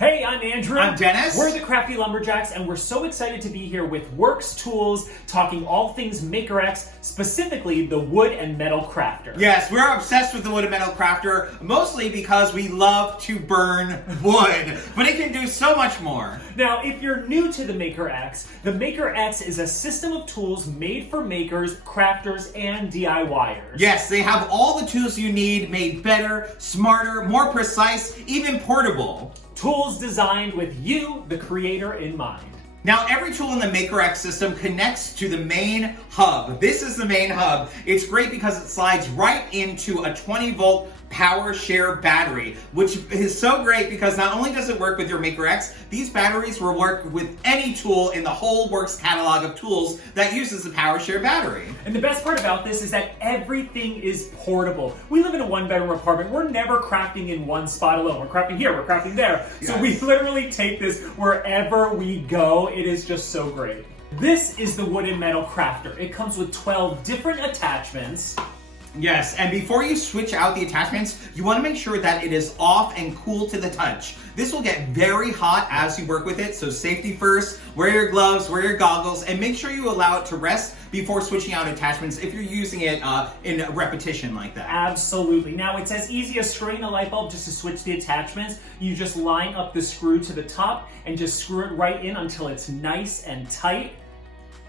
Hey, I'm Andrew. I'm Dennis. We're the Crafty LumberJacks, and we're so excited to be here with Works Tools, talking all things MakerX, specifically the Wood and Metal Crafter. Yes, we're obsessed with the Wood and Metal Crafter, mostly because we love to burn wood, but it can do so much more. Now, if you're new to the MakerX is a system of tools made for makers, crafters, and DIYers. Yes, they have all the tools you need, made better, smarter, more precise, even portable. Tools designed with you, the creator, in mind. Now, every tool in the MakerX system connects to the main hub. This is the main hub. It's great because it slides right into a 20-volt power share battery, which is so great because not only does it work with your MakerX, these batteries will work with any tool in the whole Works catalog of tools that uses the power share battery. And the best part about this is that everything is portable. We live in a one-bedroom apartment. We're never crafting in one spot alone. We're crafting here, we're crafting there. Yes. So we literally take this wherever we go. It is just so great. This is the Wood and Metal Crafter. It comes with 12 different attachments. Yes, and before you switch out the attachments, you want to make sure that it is off and cool to the touch. This will get very hot as you work with it, so safety first, wear your gloves, wear your goggles, and make sure you allow it to rest before switching out attachments if you're using it in repetition like that. Absolutely. Now, it's as easy as screwing the light bulb just to switch the attachments. You just line up the screw to the top and just screw it right in until it's nice and tight.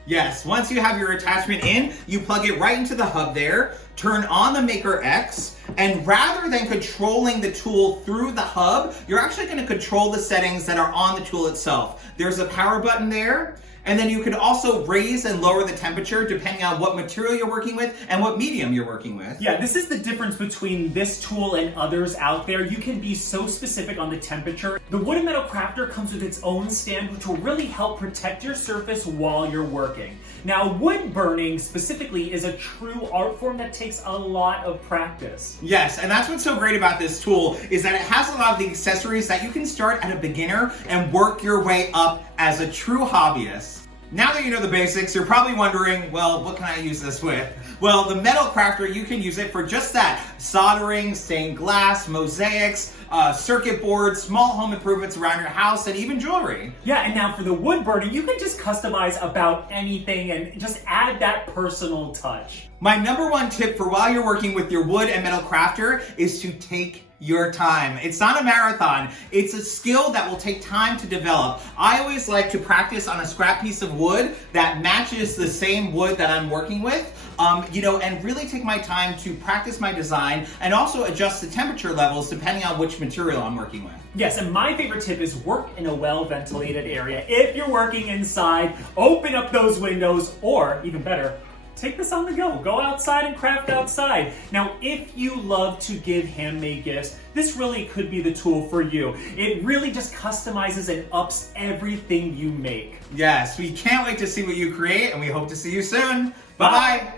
Yes, once you have your attachment in, you plug it right into the hub there, turn on the MakerX, and rather than controlling the tool through the hub, you're actually going to control the settings that are on the tool itself. There's a power button there, and then you can also raise and lower the temperature depending on what material you're working with and what medium you're working with. Yeah, this is the difference between this tool and others out there. You can be so specific on the temperature. The Wood and Metal Crafter comes with its own stand, which will really help protect your surface while you're working. Now, wood burning specifically is a true art form that takes a lot of practice. Yes, and that's what's so great about this tool is that it has a lot of the accessories that you can start at a beginner and work your way up as a true hobbyist. Now that you know the basics, you're probably wondering, well, what can I use this with? Well, the Metal Crafter, you can use it for just that. Soldering, stained glass, mosaics, circuit boards, small home improvements around your house, and even jewelry. Yeah, and now for the wood burning, you can just customize about anything and just add that personal touch. My number one tip for while you're working with your Wood and Metal Crafter is to take your time. It's not a marathon. It's a skill that will take time to develop. I always like to practice on a scrap piece of wood that matches the same wood that I'm working with, and really take my time to practice my design and also adjust the temperature levels depending on which material I'm working with. Yes, and my favorite tip is work in a well-ventilated area. If you're working inside, open up those windows, or even better, take this on the go. Go outside and craft outside. Now, if you love to give handmade gifts, this really could be the tool for you. It really just customizes and ups everything you make. Yes, we can't wait to see what you create, and we hope to see you soon. Bye-bye.